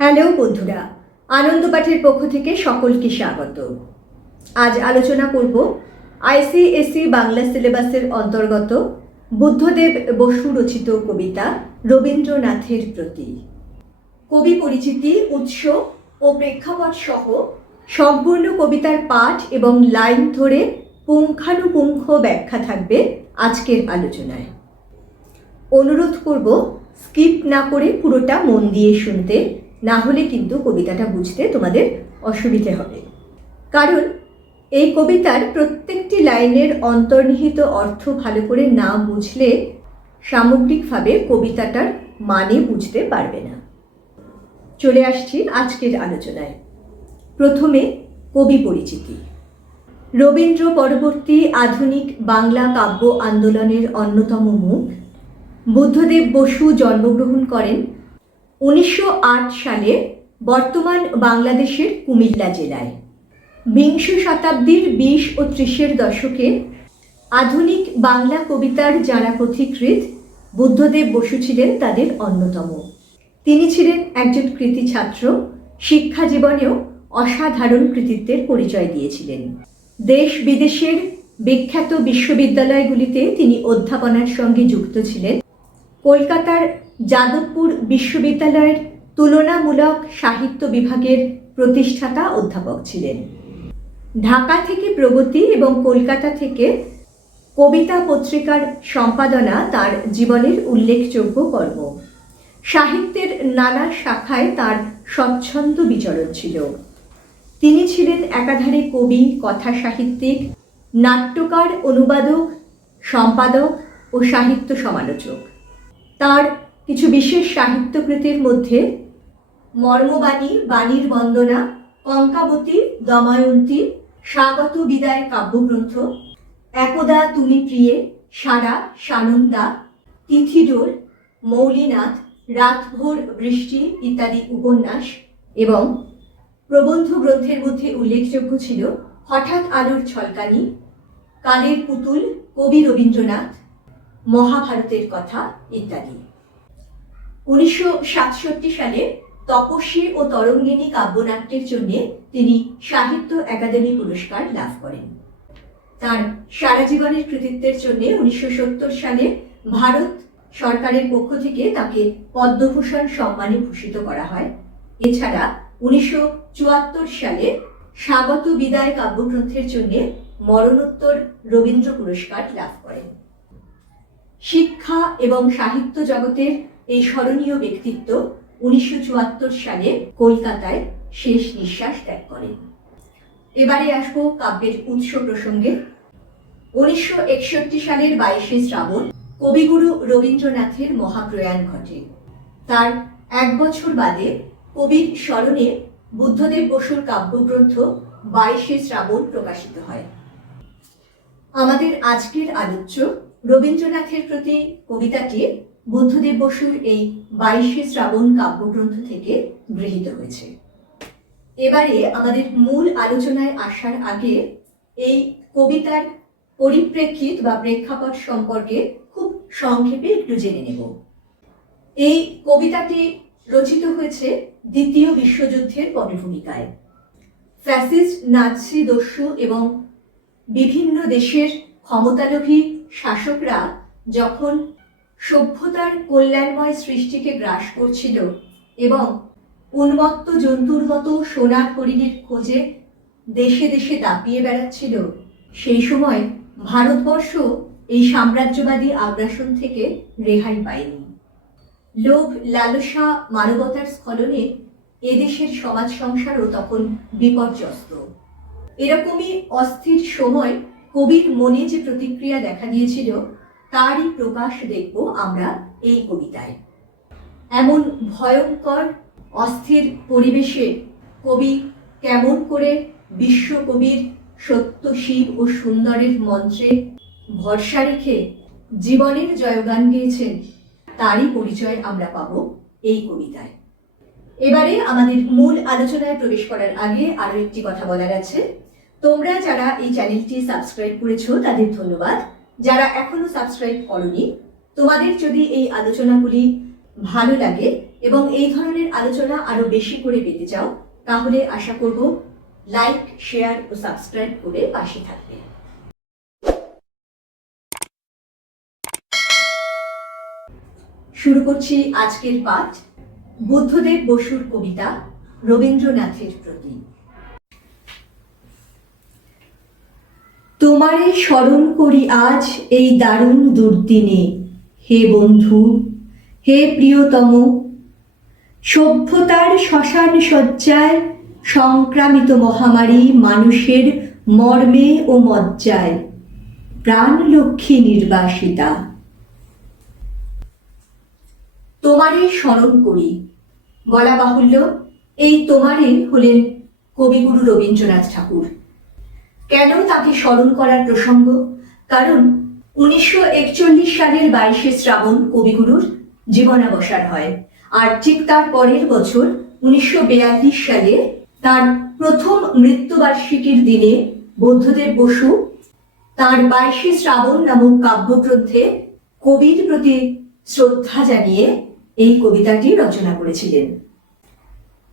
Hello বন্ধুরা, আনন্দ পাঠের পক্ষ থেকে সকলকে স্বাগত। আজ আলোচনা করব আইসিএসসি বাংলা সিলেবাসের অন্তর্গত বুদ্ধদেব বসু রচিত কবিতা রবীন্দ্রনাথের প্রতি। কবি পরিচিতি, উৎস ও প্রেক্ষাপট সহ সম্পূর্ণ কবিতার পাঠ এবং লাইন ধরে পুঙ্খানুপুঙ্খ ব্যাখ্যা থাকবে আজকের আলোচনায়। অনুরোধ করব, স্কিপ না করে পুরোটা মন দিয়ে শুনতে না হলে কিন্তু কবিতাটা বুঝতে তোমাদের অসুবিধে হবে। কারণ এই কবিতার প্রত্যেকটি লাইনের অন্তর্নিহিত অর্থ ভালো করে না বুঝলে সামগ্রিকভাবে কবিতাটার মানে বুঝতে পারবে না। চলে আসছি আজকের আলোচনায়। প্রথমে কবি পরিচিতি। রবীন্দ্র পরবর্তী আধুনিক বাংলা কাব্য আন্দোলনের অন্যতম মুখ। বুদ্ধদেব বসু জন্মগ্রহণ করেন উনিশশো আট সালে বর্তমান বাংলাদেশের কুমিল্লা জেলায়। বিংশ শতাব্দীর বিশ ও ত্রিশের দশকে আধুনিক বাংলা কবিতার যারা পথিকৃৎ, বুদ্ধদেব বসু ছিলেন তাদের অন্যতম। তিনি ছিলেন একজন কৃতি ছাত্র, শিক্ষা জীবনেও অসাধারণ কৃতিত্বের পরিচয় দিয়েছিলেন। দেশ বিদেশের বিখ্যাত বিশ্ববিদ্যালয়গুলিতে তিনি অধ্যাপনার সঙ্গে যুক্ত ছিলেন। কলকাতার যাদবপুর বিশ্ববিদ্যালয়ের তুলনামূলক সাহিত্য বিভাগের প্রতিষ্ঠাতা অধ্যাপক ছিলেন। ঢাকা থেকে প্রগতি এবং কলকাতা থেকে কবিতা পত্রিকার সম্পাদনা তার জীবনের উল্লেখযোগ্য কর্ম। সাহিত্যের নানা শাখায় তার স্বচ্ছন্দ বিচরণ ছিল। তিনি ছিলেন একাধারে কবি, কথা সাহিত্যিক, নাট্যকার, অনুবাদক, সম্পাদক ও সাহিত্য সমালোচক। তার কিছু বিশেষ সাহিত্যকৃতির মধ্যে মর্মবাণী, বাণীর বন্দনা কঙ্কাবতী দময়ন্তী, স্বাগত বিদায় কাব্যগ্রন্থ, একদা তুমি প্রিয়ে, সারা সানন্দা তিথিডোর মৌলিনাথ, রাতভোর বৃষ্টি ইত্যাদি উপন্যাস এবং প্রবন্ধ গ্রন্থের মধ্যে উল্লেখযোগ্য ছিল হঠাৎ আলোর ছলকানি, কালের পুতুল, কবি রবীন্দ্রনাথ, মহাভারতের কথা ইত্যাদি। উনিশশো সাতষট্টি সালে তপস্বী ও তরঙ্গিনী কাব্যনাট্যের জন্য তিনি সাহিত্য একাডেমি পুরস্কার লাভ করেন। তার সারা জীবনের কৃতিত্বের জন্য উনিশশো সত্তর সালে ভারত সরকারের পক্ষ থেকে তাকে পদ্মভূষণ সম্মানে ভূষিত করা হয়। এছাড়া উনিশশো চুয়াত্তর সালে স্বাগত বিদায় কাব্যগ্রন্থের জন্য মরণোত্তর রবীন্দ্র পুরস্কার লাভ করেন। শিক্ষা এবং সাহিত্য জগতের এই স্মরণীয় ব্যক্তিত্ব উনিশশো চুয়াত্তর সালে কলকাতায় শেষ নিঃশ্বাস ত্যাগ করেন। এবারে আসব কাব্যের উৎস প্রসঙ্গে। উনিশশো একষট্টি সালের বাইশে শ্রাবণ কবিগুরু রবীন্দ্রনাথের মহাপ্রয়াণ ঘটে। তার এক বছর বাদে কবির স্মরণে বুদ্ধদেব বসুর কাব্যগ্রন্থ বাইশে শ্রাবণ প্রকাশিত হয়। আমাদের আজকের আলোচ্য রবীন্দ্রনাথের প্রতি কবিতাটি বুদ্ধদেব বসুর এই বাইশে শ্রাবণ কাব্যগ্রন্থ থেকে গৃহীত হয়েছে। এবারে আমাদের মূল আলোচনায় আসার আগে এই কবিতার পরিপ্রেক্ষিত বা প্রেক্ষাপট সম্পর্কে খুব সংক্ষেপে একটু জেনে নেব। এই কবিতাটি রচিত হয়েছে দ্বিতীয় বিশ্বযুদ্ধের পটভূমিকায়। ফ্যাসিস্ট, নাৎসি, দস্যু এবং বিভিন্ন দেশের ক্ষমতালোভী শাসকরা যখন সভ্যতার কল্যাণময় সৃষ্টিকে গ্রাস করছিল এবং উন্মত্ত জন্তুর মতো সোনার হরিণের খোঁজে দেশে দেশে দাপিয়ে বেড়াচ্ছিল। সেই সময় ভারতবর্ষ এই সাম্রাজ্যবাদী আগ্রাসন থেকে রেহাই পায়নি। লোভ, লালসা, মানবতার স্খলনে এদেশের সমাজ সংসারও তখন বিপর্যস্ত। এরকমই অস্থির সময় কবির মনে যে প্রতিক্রিয়া দেখা দিয়েছিল তারই প্রকাশ দেখব আমরা এই কবিতায়। এমন ভয়ঙ্কর, অস্থির পরিবেশে কবি কেমন করে বিশ্বকবির সত্য, শিব ও সুন্দরের মন্ত্রে ভরসা রেখে জীবনের জয়গান গেয়েছেন, তারই পরিচয় আমরা পাব এই কবিতায়। এবারে আমাদের মূল আলোচনায় প্রবেশ করার আগে আরও একটি কথা বলার আছে। তোমরা যারা এই চ্যানেলটি সাবস্ক্রাইব করেছ, তাদের ধন্যবাদ। যারা এখনও সাবস্ক্রাইব করনি, তোমাদের যদি এই আলোচনাগুলি ভালো লাগে এবং এই ধরনের আলোচনা আরও বেশি করে পেতে চাও, তাহলে আশা করব লাইক শেয়ার ও সাবস্ক্রাইব করে পাশে থাকবে। শুরু করছি আজকের পাঠ। বুদ্ধদেব বসুর কবিতা রবীন্দ্রনাথের প্রতি। তোমারে স্মরণ করি আজ এই দারুণ দুর্দিনে। হে বন্ধু, হে প্রিয়তম, সভ্যতার শ্মশান সজ্জায় সংক্রামিত মহামারী মানুষের মর্মে ও মজ্জায়। প্রাণলক্ষ্মী নির্বাসিতা। তোমারে স্মরণ করি। বলা বাহুল্য, এই তোমারে হলেন কবিগুরু রবীন্দ্রনাথ ঠাকুর। কেন তাকে স্মরণ করার প্রসঙ্গ? কারণ উনিশশো একচল্লিশ সালের বাইশে শ্রাবণ কবিগুরুর জীবনাবসান হয়। আর ঠিক তার পরের বছর উনিশশো বিয়াল্লিশ সালে তার প্রথম মৃত্যুবার্ষিকীর দিনে বুদ্ধদেব বসু তার বাইশে শ্রাবণ নামক কাব্যগ্রন্থে কবির প্রতি শ্রদ্ধা জানিয়ে এই কবিতাটি রচনা করেছিলেন।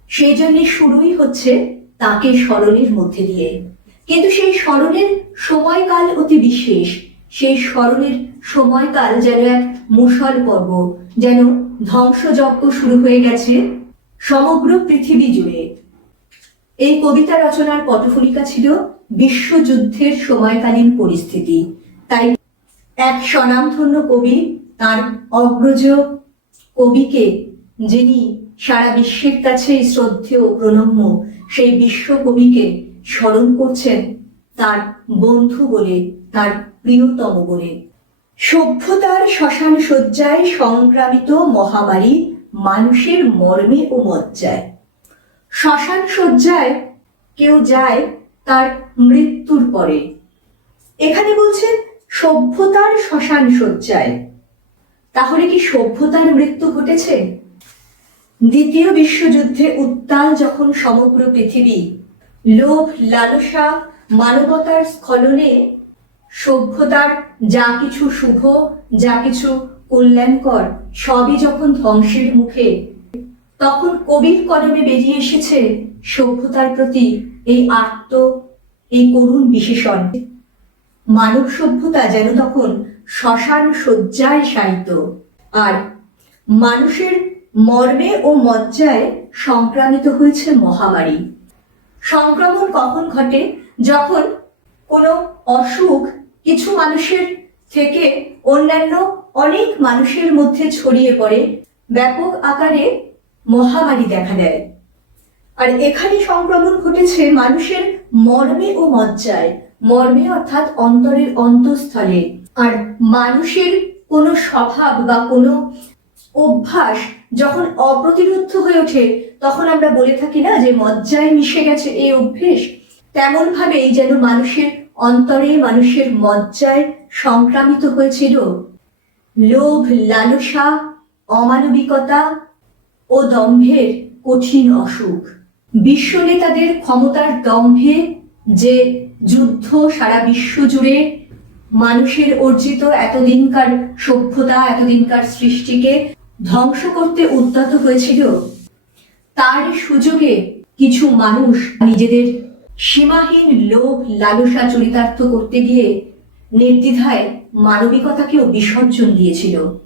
সেই জন্য শুরুই হচ্ছে তাকে স্মরণের মধ্যে দিয়ে। কিন্তু সেই স্মরণের সময়কাল অতি বিশেষ। সেই স্মরণের সময়কাল যেন এক মুসল পর্ব, যেন ধ্বংসযজ্ঞ শুরু হয়ে গেছে সমগ্র পৃথিবী জুড়ে। এই কবিতা রচনার পটফলিকা ছিল বিশ্বযুদ্ধের সময়কালীন পরিস্থিতি। তাই এক স্বনামধন্য কবি তার অগ্রজ কবিকে, যিনি সারা বিশ্বের কাছে শ্রদ্ধেয় প্রণম্য, সেই বিশ্ব কবিকে স্মরণ করছেন তার বন্ধু বলে, তার প্রিয়তম বলে। সভ্যতার শ্মশান শয্যায় সংক্রামিত মহামারী মানুষের মর্মে ও মজ্জায়। শ্মশান শয্যায় কেউ যায়, তার মৃত্যুর পরে। এখানে বলছেন, সভ্যতার শ্মশান শয্যায়। তাহলে কি সভ্যতার মৃত্যু ঘটেছে? দ্বিতীয় বিশ্বযুদ্ধে উত্তাল যখন সমগ্র পৃথিবী লোভ, লালসা, মানবতার স্খলনে সভ্যতার যা কিছু শুভ, যা কিছু কল্যাণকর, সবই যখন ধ্বংসের মুখে, তখন কবির কলমে বেরিয়ে এসেছে সভ্যতার প্রতি এই আত্ম, এই করুণ বিশেষণ। মানব সভ্যতা যেন তখন শ্মশান শয্যায় শায়িত। আর মানুষের মর্মে ও মজ্জায় সংক্রামিত হয়েছে মহামারী। সংক্রমণ কখন ঘটে? যখন কোনো অসুখ কিছু মানুষের থেকে অন্যান্য অনেক মানুষের মধ্যে ছড়িয়ে পড়ে, ব্যাপক আকারে মহামারী দেখা দেয়। আর এখানে সংক্রমণ ঘটেছে মানুষের মর্মে ও মজ্জায়। মর্মে অর্থাৎ অন্তরের অন্তঃস্থলে। আর মানুষের কোনো স্বভাব বা কোনো অভ্যাস যখন অপ্রতিরোধ হয়ে ওঠে তখন আমরা বলে থাকি না যে মজ্জায় মিশে গেছে এই অভ্যেস। তেমন ভাবেই যেন মানুষের অন্তরে, মানুষের মজ্জায় সংক্রামিত হয়েছিল। লোভ, লালসা, অমানবিকতা ও দম্ভের কঠিন অসুখ। বিশ্ব নেতাদের ক্ষমতার দম্ভে যে যুদ্ধ সারা বিশ্ব জুড়ে মানুষের অর্জিত এতদিনকার সভ্যতা, এতদিনকার সৃষ্টিকে ধ্বংস করতে উদ্যত হয়েছিল তার সুযোগে কিছু মানুষ নিজেদের সীমাহীন লোভ লালসা চরিতার্থ করতে গিয়ে নির্দ্বিধায় মানবিকতাকেও বিসর্জন দিয়েছিল।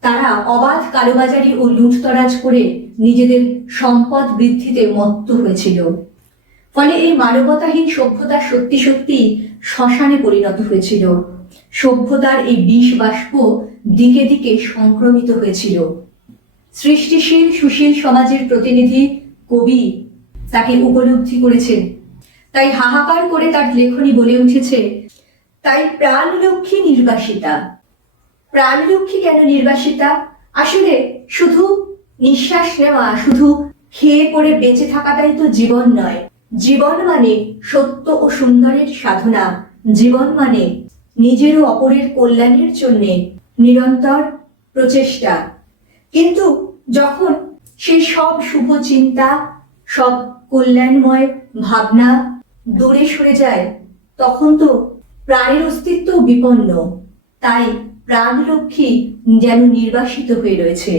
তারা অবাধ কালোবাজারি ও লুটতরাজ করে নিজেদের সম্পদ বৃদ্ধিতে মত্ত হয়েছিল। ফলে এই মানবতাহীন সভ্যতা সত্যি সত্যি শ্মশানে পরিণত হয়েছিল। সভ্যতার এই বিষ বাষ্প দিকে দিকে সংক্রমিত হয়েছিল। সৃষ্টিশীল, সুশীল সমাজের প্রতিনিধি কবি তাকে উপলব্ধি করেছেন। তাই হাহাকার করে তার লেখনী বলে উঠেছে, তাই প্রাণলক্ষ্মী নির্বাসিতা। প্রাণলক্ষ্মী কেন নির্বাসিতা? আসলে শুধু নিঃশ্বাস নেওয়া, শুধু খেয়ে পড়ে বেঁচে থাকাটাই তো জীবন নয়। জীবন মানে সত্য ও সুন্দরের সাধনা। জীবন মানে নিজের ও অপরের কল্যাণের জন্যে নিরন্তর প্রচেষ্টা। কিন্তু যখন সেই সব শুভ চিন্তা, সব কল্যাণময় ভাবনা দূরে সরে যায়, তখন তো প্রাণের অস্তিত্ব বিপন্ন। তাই প্রাণলক্ষ্মী যেন নির্বাসিত হয়ে রয়েছে।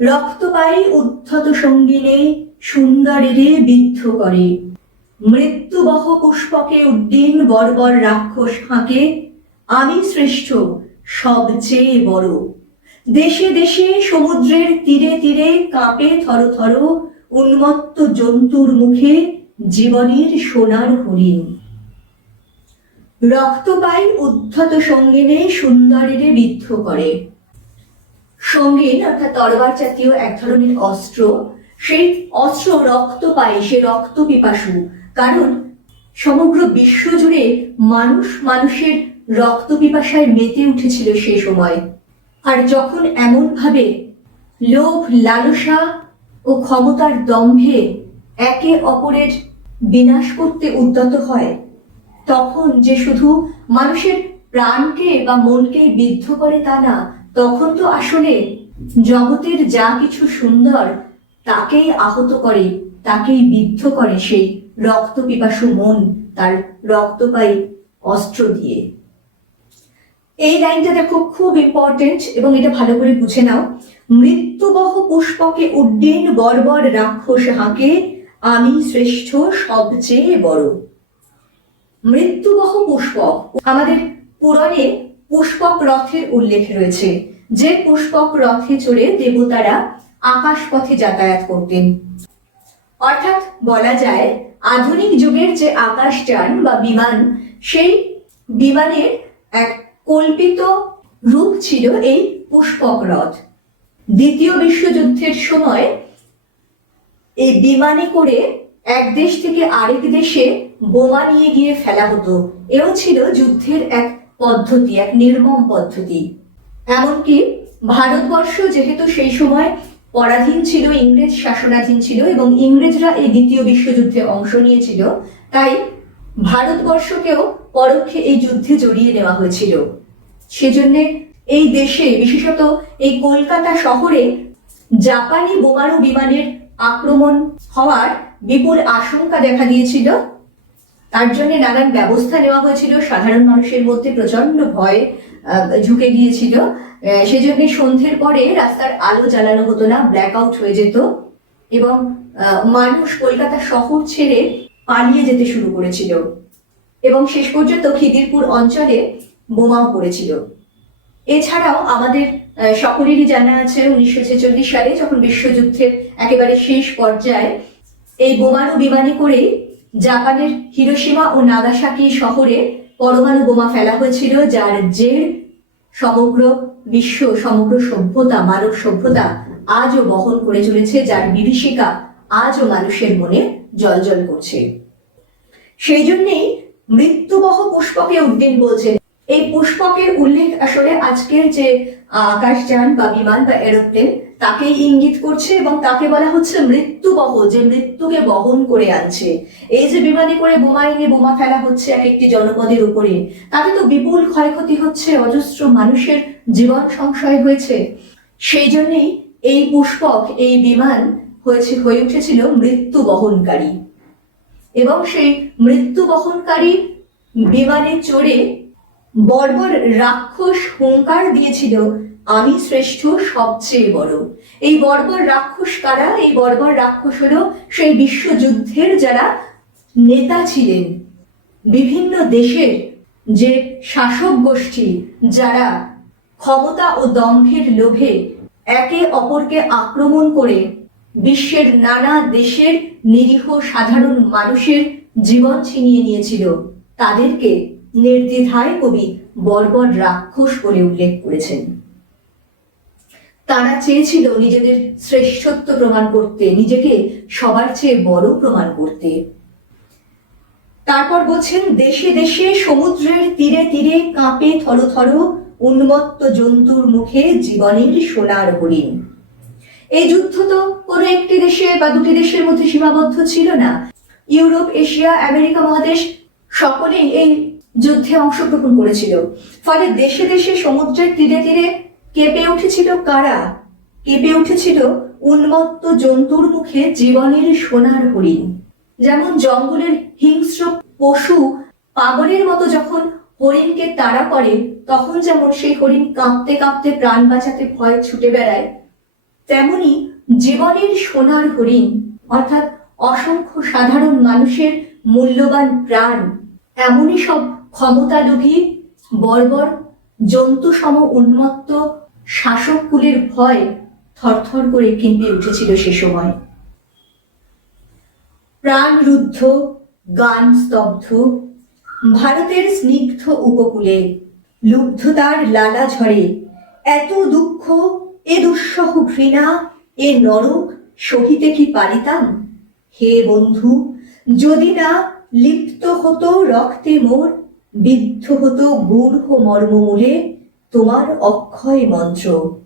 রক্ত পাই উদ্ধত সঙ্গিনে সুন্দরেরে বিদ্ধ করে। মৃত্যুবহ পুষ্পকে উড্ডীন বর্বর রাক্ষস হাঁকে আমি শ্রেষ্ঠ, সবচেয়ে বড়। দেশে দেশে সমুদ্রের তীরে তীরে কাঁপে থর থর উন্মত্ত জন্তুর মুখে জীবনের সোনার হরিণ। রক্ত পাই উদ্ধত সঙ্গিনে সুন্দরেরে বিদ্ধ করে। সঙ্গীন, অর্থাৎ তরবার জাতীয় এক ধরনের অস্ত্র, সেই অস্ত্র রক্ত পায়, সে রক্ত পিপাসু। কারণ সমগ্র বিশ্ব জুড়ে মানুষ মানুষের রক্ত পিপাসায় মেতে উঠেছিল সে সময়। আর যখন এমনভাবে লোভ, লালসা ও ক্ষমতার দম্ভে একে অপরের বিনাশ করতে উদ্যত হয়, তখন যে শুধু মানুষের প্রাণকে বা মনকে বিদ্ধ করে তা না, তখন তো আসলে জগতের যা কিছু সুন্দর তাকেই আহত করে, তাকেই বিদ্ধ করে সেই রক্ত পিপাসু মন, তার রক্তপায়ী অস্ত্র দিয়ে। এই লাইনটা দেখো খুব ইম্পর্টেন্ট এবং এটা ভালো করে বুঝে নাও। মৃত্যুবহ পুষ্পকে উড্ডীন বর্বর রাক্ষস হাঁকে, আমি শ্রেষ্ঠ সবচেয়ে বড়। মৃত্যুবহ পুষ্পক আমাদের পুরাণে পুষ্পক রথের উল্লেখ রয়েছে। যে পুষ্পক রথে চড়ে দেবতারা আকাশ পথে যাতায়াত করতেন। অর্থাৎ বলা যায়, আধুনিক যুগের যে আকাশযান বা বিমান, সেই বিমানের এক কল্পিত রূপ ছিল এই পুষ্পক রথ দ্বিতীয় বিশ্বযুদ্ধের সময় এই বিমানে করে এক দেশ থেকে আরেক দেশে বোমা নিয়ে গিয়ে ফেলা হতো। এও ছিল যুদ্ধের এক পদ্ধতি, এক নির্মম পদ্ধতি। এমনকি ভারতবর্ষ যেহেতু সেই সময় পরাধীন ছিল, ইংরেজ শাসনাধীন ছিল এবং ইংরেজরা এই দ্বিতীয় বিশ্বযুদ্ধে অংশ নিয়েছিল, তাই ভারতবর্ষকেও পরোক্ষে এই যুদ্ধে জড়িয়ে নেওয়া হয়েছিল। সেজন্যে এই দেশে, বিশেষত এই কলকাতা শহরে, জাপানি বোমারু বিমানের আক্রমণ হওয়ার বিপুল আশঙ্কা দেখা দিয়েছিল। তার জন্য নানান ব্যবস্থা নেওয়া হয়েছিল। সাধারণ মানুষের মধ্যে প্রচণ্ড ভয় ঢুকে গিয়েছিল। সেজন্য সন্ধ্যের পরে রাস্তার আলো জ্বালানো হতো না ব্ল্যাক আউট হয়ে যেত এবং মানুষ কলকাতা শহর ছেড়ে পালিয়ে যেতে শুরু করেছিল। এবং শেষ পর্যন্ত খিদিরপুর অঞ্চলে বোমাও পড়েছিল। এছাড়াও আমাদের সকলেরই জানা আছে উনিশশো ছেচল্লিশ সালে যখন বিশ্বযুদ্ধের একেবারে শেষ পর্যায়ে এই বোমারু বিমানে করে জাপানের হিরোসীমা ও নাগাসাকি শহরে পরমাণু বোমা ফেলা হয়েছিল, যার জের সমগ্র বিশ্ব, সমগ্র সভ্যতা, মানব সভ্যতা আজও বহন করে চলেছে, যার বিভীষিকা আজও মানুষের মনে জলজল করছে। সেই জন্যেই মৃত্যুবহ পুষ্পকে উদ্দিন বলছেন এই পুষ্পকের উল্লেখ আসলে আজকের যে আকাশযান বা বিমান বা এরোপ্লেন, তাকেই ইঙ্গিত করছে এবং তাকে বলা হচ্ছে মৃত্যুবহ, যে মৃত্যুকে বহন করে আনছে। এই যে বিমানে করে বোমা এনে বোমা ফেলা হচ্ছে এক একটি জনপদের উপরে, তাতে তো বিপুল ক্ষয়ক্ষতি হচ্ছে, অজস্র মানুষের জীবন সংশয় হয়েছে। সেই জন্যেই এই পুষ্পক, এই বিমান হয়েছে, হয়ে উঠেছিল মৃত্যু বহনকারী এবং সেই মৃত্যু বহনকারী বিমানে চড়ে বর্বর রাক্ষস হুঙ্কার দিয়েছিল, আমি শ্রেষ্ঠ, সবচেয়ে বড়। এই বর্বর রাক্ষস কারা? এই বর্বর রাক্ষস হলো সেই বিশ্বযুদ্ধের যারা নেতা ছিলেন। বিভিন্ন দেশের যে শাসক গোষ্ঠী, যারা ক্ষমতা ও দম্ভের লোভে একে অপরকে আক্রমণ করে বিশ্বের নানা দেশের নিরীহ সাধারণ মানুষের জীবন ছিনিয়ে নিয়েছিল। তাদেরকে নির্দ্বিধায় কবি বর্বর রাক্ষস বলে উল্লেখ করেছেন। তারা চেয়েছিল নিজেদের শ্রেষ্ঠত্ব প্রমাণ করতে, নিজেকে সবার চেয়ে বড় প্রমাণ করতে। তারপর বলছেন, দেশে দেশে সমুদ্রের তীরে তীরে কাঁপে থর থর উন্মত্ত জন্তুর মুখে জীবনের সোনার হরিণ। এই যুদ্ধ তো কোনো একটি দেশে বা দুটি দেশের মধ্যে সীমাবদ্ধ ছিল না। ইউরোপ, এশিয়া, আমেরিকা মহাদেশ সকলেই এই যুদ্ধে অংশগ্রহণ করেছিল। ফলে দেশে দেশে সমুদ্রের তীরে তীরে কেঁপে উঠেছিল কারা? কেঁপে উঠেছিল উন্মত্ত জন্তুর মুখে জীবনের সোনার হরিণ যেমন জঙ্গলের হিংস্র পশু পাগলের মতো যখন হরিণকে তাড়া করে, তখন যেমন সেই হরিণ কাঁপতে কাঁপতে প্রাণ বাঁচাতে ভয় ছুটে বেড়ায় তেমনি জীবনের সোনার হরিণ, অর্থাৎ অসংখ্য সাধারণ মানুষের মূল্যবান প্রাণ, এমনই সব ক্ষমতালোভী, বর্বর, জন্তুসম উন্মত্ত শাসককুলের ভয় থরথর করে কিনবে উঠেছিল সে সময়। প্রাণরুদ্ধ, গান স্তব্ধ, ভারতের স্নিগ্ধ উপকূলে, লুব্ধতার লালা ঝরে, এত দুঃখ এ দুঃসহ ঘৃণা, এ নরক সহিতে কি পারিতাম? হে বন্ধু, যদি না লিপ্ত হতো রক্তে মোর, বিদ্ধ হতো গূঢ় মর্মমূলে তোমার অক্ষয় মন্ত্র।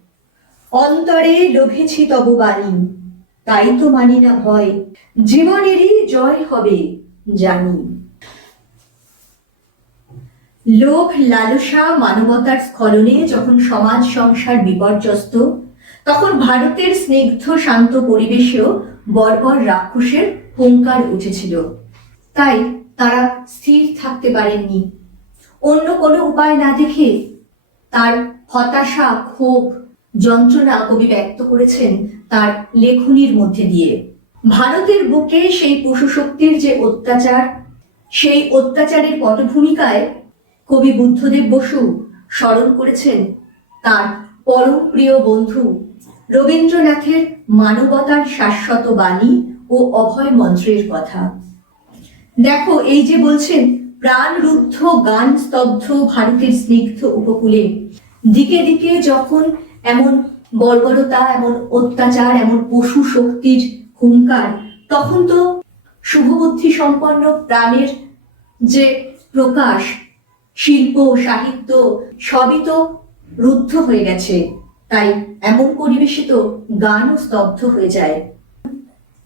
অন্তরে লোভেছি তব বাণী, তাই তো মানি না ভয়। জীবনেরই জয় হবে জানি। লোভ, লালসা, মানবতার স্খলনে যখন সমাজ সংসার বিপর্যস্ত, তখন ভারতের স্নিগ্ধ, শান্ত পরিবেশেও বর্বর রাক্ষসের হুঙ্কার উঠেছিল। তাই তারা স্থির থাকতে পারেননি। অন্য কোনো উপায় না দেখে তার হতাশা, ক্ষোভ, যন্ত্রণা কবি ব্যক্ত করেছেন তার লেখনির মধ্যে দিয়ে। ভারতের বুকে সেই পশুশক্তির যে অত্যাচার, সেই অত্যাচারের পটভূমিকায় কবি বুদ্ধদেব বসু স্মরণ করেছেন তার পরম প্রিয় বন্ধু রবীন্দ্রনাথের মানবতার শাশ্বত বাণী ও অভয় মন্ত্রের কথা। দেখো, এই যে বলছেন, প্রাণরুদ্ধ, গান স্তব্ধ, ভারতের স্নিগ্ধ উপকূলে। দিকে দিকে যখন এমন বর্বরতা, এমন অত্যাচার, এমন পশু শক্তির হুঙ্কার, তখন তো শুভবুদ্ধি সম্পন্ন প্রাণের যে প্রকাশ শিল্প, সাহিত্য, সবই তো রুদ্ধ হয়ে গেছে। তাই এমন পরিবেশে তো গানও স্তব্ধ হয়ে যায়।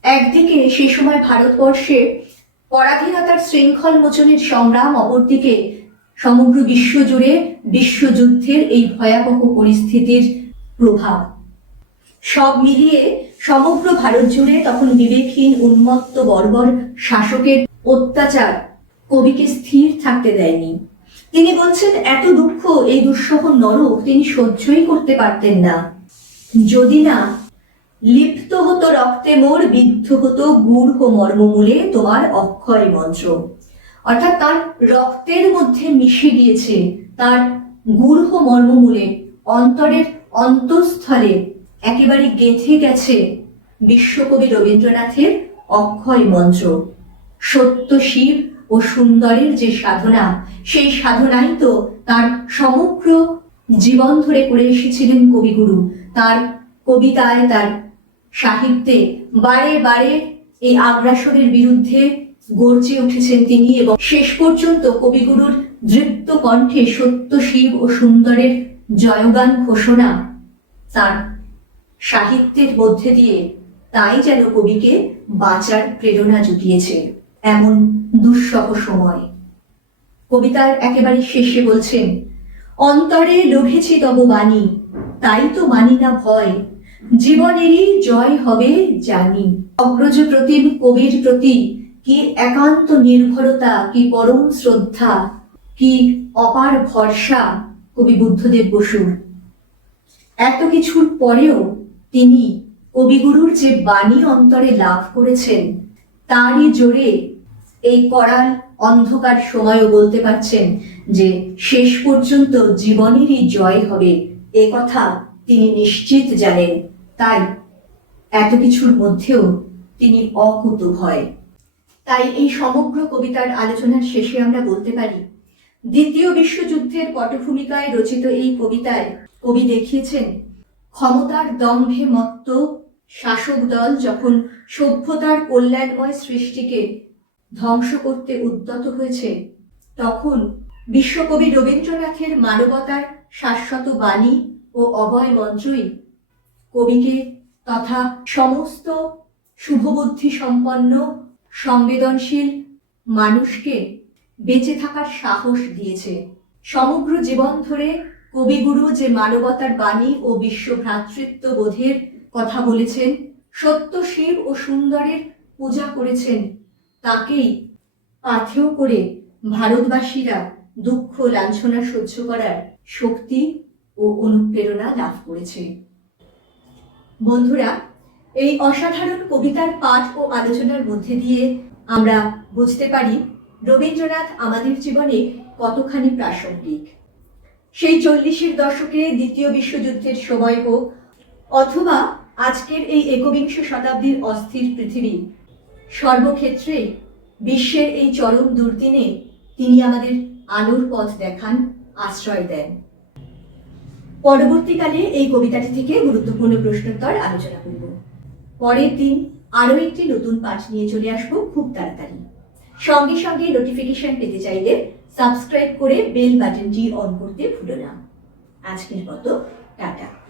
একদিকে সে সময় ভারতবর্ষে পরাধীনতার শৃঙ্খল মোচনের সংগ্রাম, অপরদিকে সমগ্র বিশ্ব জুড়ে বিশ্বযুদ্ধের এই ভয়াবহ পরিস্থিতির প্রভাব। সব মিলিয়ে সমগ্র ভারত জুড়ে তখন বিবেকহীন, উন্মত্ত, বর্বর শাসকের অত্যাচার কবিকে স্থির থাকতে দেয়নি। তিনি বলছেন, এত দুঃখ, এই দুঃসহ নরক তিনি সহ্যই করতে পারতেন না। যদি না, লিপ্ত হতো রক্তে মোর, বিদ্ধ হতো গূঢ় মর্মমূলে তোমার অক্ষয় মন্ত্র। অর্থাৎ তার রক্তের মধ্যে মিশে গিয়েছে, তার গূঢ় মর্মমূলে, অন্তরের অন্তঃস্থলে একেবারে গেঁথে গেছে বিশ্বকবি রবীন্দ্রনাথের অক্ষয় মন্ত্র। সত্য শিব ও সুন্দরের যে সাধনা, সেই সাধনাই তো তার সমগ্র জীবন ধরে করে এসেছিলেন কবিগুরু। তার কবিতায়, তার সাহিত্যে বারে বারে এই আগ্রাসনের বিরুদ্ধে গর্জে উঠেছেন তিনি এবং শেষ পর্যন্ত কবিগুরুর দৃপ্ত কণ্ঠে সত্য শিব ও সুন্দরের জয়গান ঘোষণা তার সাহিত্যের মধ্যে দিয়ে তাই যেন কবিকে বাঁচার প্রেরণা জুগিয়েছে। এমন দুঃসহ সময়। কবিতার একেবারে শেষে বলছেন, অন্তরে লোভেছি তব বাণী, তাই তো মানি না ভয়। জীবনেরই জয় হবে জানি। অগ্রজ প্রতিম কবির প্রতি কি একান্ত নির্ভরতা, কি পরম শ্রদ্ধা, কি অপার ভরসা, কবি বুদ্ধদেব বসুর এত কিছুর পরেও তিনি কবিগুরুর যে বাণী অন্তরে লাভ করেছেন, তারই জোরে এই করাল অন্ধকার সময়ও বলতে পারছেন যে শেষ পর্যন্ত জীবনেরই জয় হবে। এ কথা তিনি নিশ্চিত জানেন। তাই এত কিছুর মধ্যেও তিনি অকুত ভয়। তাই এই সমগ্র কবিতার আলোচনার শেষে আমরা বলতে পারি, দ্বিতীয় বিশ্বযুদ্ধের পটভূমিকায় রচিত এই কবিতায় কবি দেখিয়েছেন, ক্ষমতার দম্ভে মত্ত শাসক দল যখন সভ্যতার কল্যাণময় সৃষ্টিকে ধ্বংস করতে উদ্যত হয়েছে। তখন বিশ্বকবি রবীন্দ্রনাথের মানবতার শাশ্বত বাণী ও অভয় মন্ত্রই কবিকে তথা সমস্ত শুভবুদ্ধি সম্পন্ন, সংবেদনশীল মানুষকে বেঁচে থাকার সাহস দিয়েছে। সমগ্র জীবন ধরে কবিগুরু যে মানবতার বাণী ও বিশ্ব ভ্রাতৃত্ব বোধের কথা বলেছেন, সত্য, শিব ও সুন্দরের পূজা করেছেন তাকেই পাথেয় করে ভারতবাসীরা দুঃখ লাঞ্ছনা সহ্য করার শক্তি ও অনুপ্রেরণা লাভ করেছে। বন্ধুরা, এই অসাধারণ কবিতার পাঠ ও আলোচনার মধ্যে দিয়ে আমরা বুঝতে পারি রবীন্দ্রনাথ আমাদের জীবনে কতখানি প্রাসঙ্গিক। সেই চল্লিশের দশকে দ্বিতীয় বিশ্বযুদ্ধের সময় হোক, অথবা আজকের এই একবিংশ শতাব্দীর অস্থির পৃথিবী সর্বক্ষেত্রে বিশ্বের এই চরম দুর্দিনে তিনি আমাদের আলোর পথ দেখান, আশ্রয় দেন। পরবর্তীকালে এই কবিতাটি থেকে গুরুত্বপূর্ণ প্রশ্নোত্তর আলোচনা করব। পরের দিন আরও একটি নতুন পাঠ নিয়ে চলে আসব খুব তাড়াতাড়ি। সঙ্গে সঙ্গে নোটিফিকেশন পেতে চাইলে সাবস্ক্রাইব করে বেল বাটনটি অন করতে ভুলো না। আজকের মতো, টাটা।